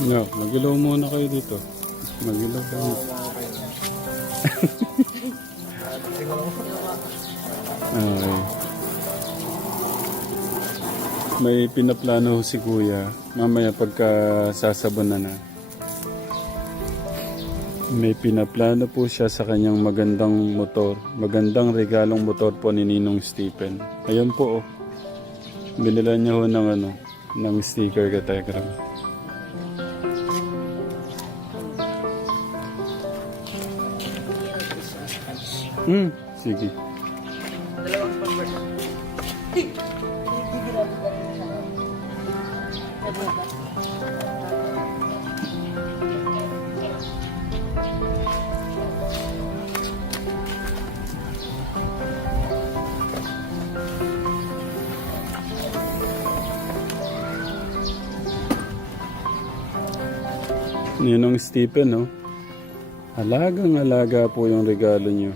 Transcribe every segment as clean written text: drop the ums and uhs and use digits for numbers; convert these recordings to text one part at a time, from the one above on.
No, magilaw muna kayo dito. Magilaw kayo. Okay. May pinaplano si Kuya. Mamaya pagka sasabunan na. May pinaplano po siya sa kanyang magandang motor. Magandang regalong motor po ni Ninong Stephen. Ayan po oh. Binilan niya ho ng sticker ka Telegram. Sige. Dalawang convert. Ninong Stephen, no? Alagang-alaga po yung regalo niyo.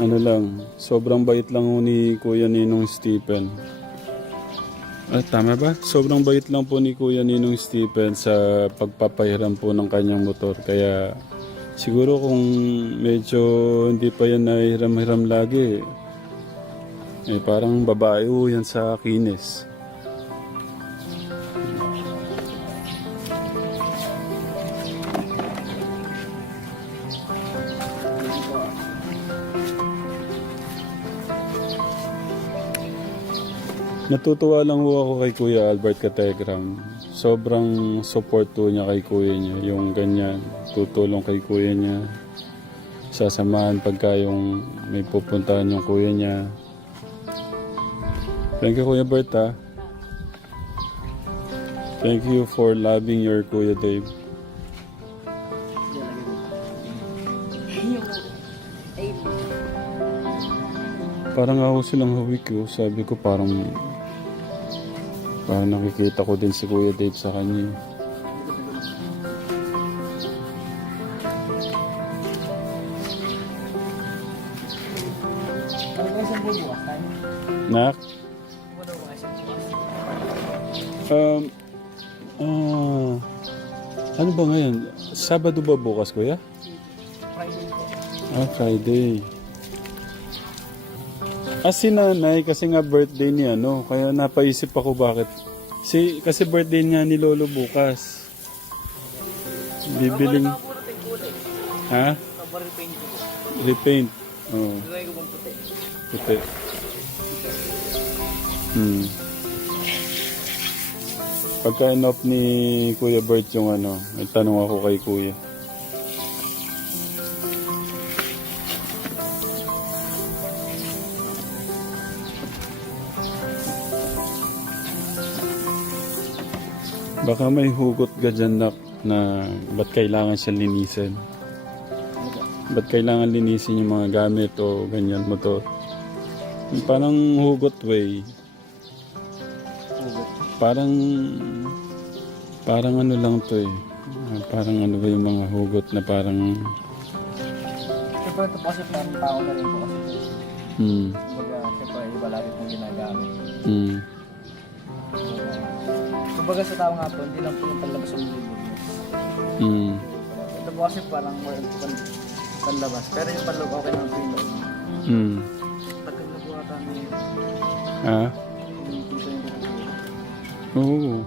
Ano lang, sobrang bait lang ho ni Kuya Ninong Stephen. Tama ba? Sobrang bait lang po ni Kuya Ninong Stephen sa pagpapahiram po ng kanyang motor. Kaya siguro kung medyo hindi pa yan nahiram-hiram lagi, parang babae ho yan sa kinis. Natutuwa lang ho ako kay Kuya Albert Kategram. Sobrang support po niya kay Kuya niya. Yung ganyan, tutulong kay Kuya niya. Sasamahan pagka yung may pupuntahan yung Kuya niya. Thank you Kuya Bert ha. Thank you for loving your Kuya Dave. Parang ako silang hawik ko. Sabi ko parang nakikita ko din si Kuya Dave sa kanya. Nak? Ano ba ngayon? Sabado ba bukas, Kuya? Friday po. Friday. Si nanay, kasi nga birthday niya, no? Kaya napaisip ako bakit. Kasi birthday niya ni Lolo bukas. Bibiling... Ha? Repaint ko po. Repaint. Oo. Gagawin ko pong puti. Puti. Pagka in-off ni Kuya Bert yung may tanong ako kay Kuya. Baka may hugot ka dyan na ba't kailangan siya linisin? Ba't kailangan linisin yung mga gamit o ganyan motor? Parang hugot way. Parang ano lang to eh. Parang ano ba yung mga hugot na parang... Siyempre ito kasi parang tao na rin po kasi. Kumbaga, siyempre iba lagi pong ginagamit. Kumbaga sa tao nga po, hindi lang po yung panlabas ng libro. Ito po kasi parang more panlabas. Pero yung panloob okay naman po yung loob. Tagal na po ata na yun. Oo.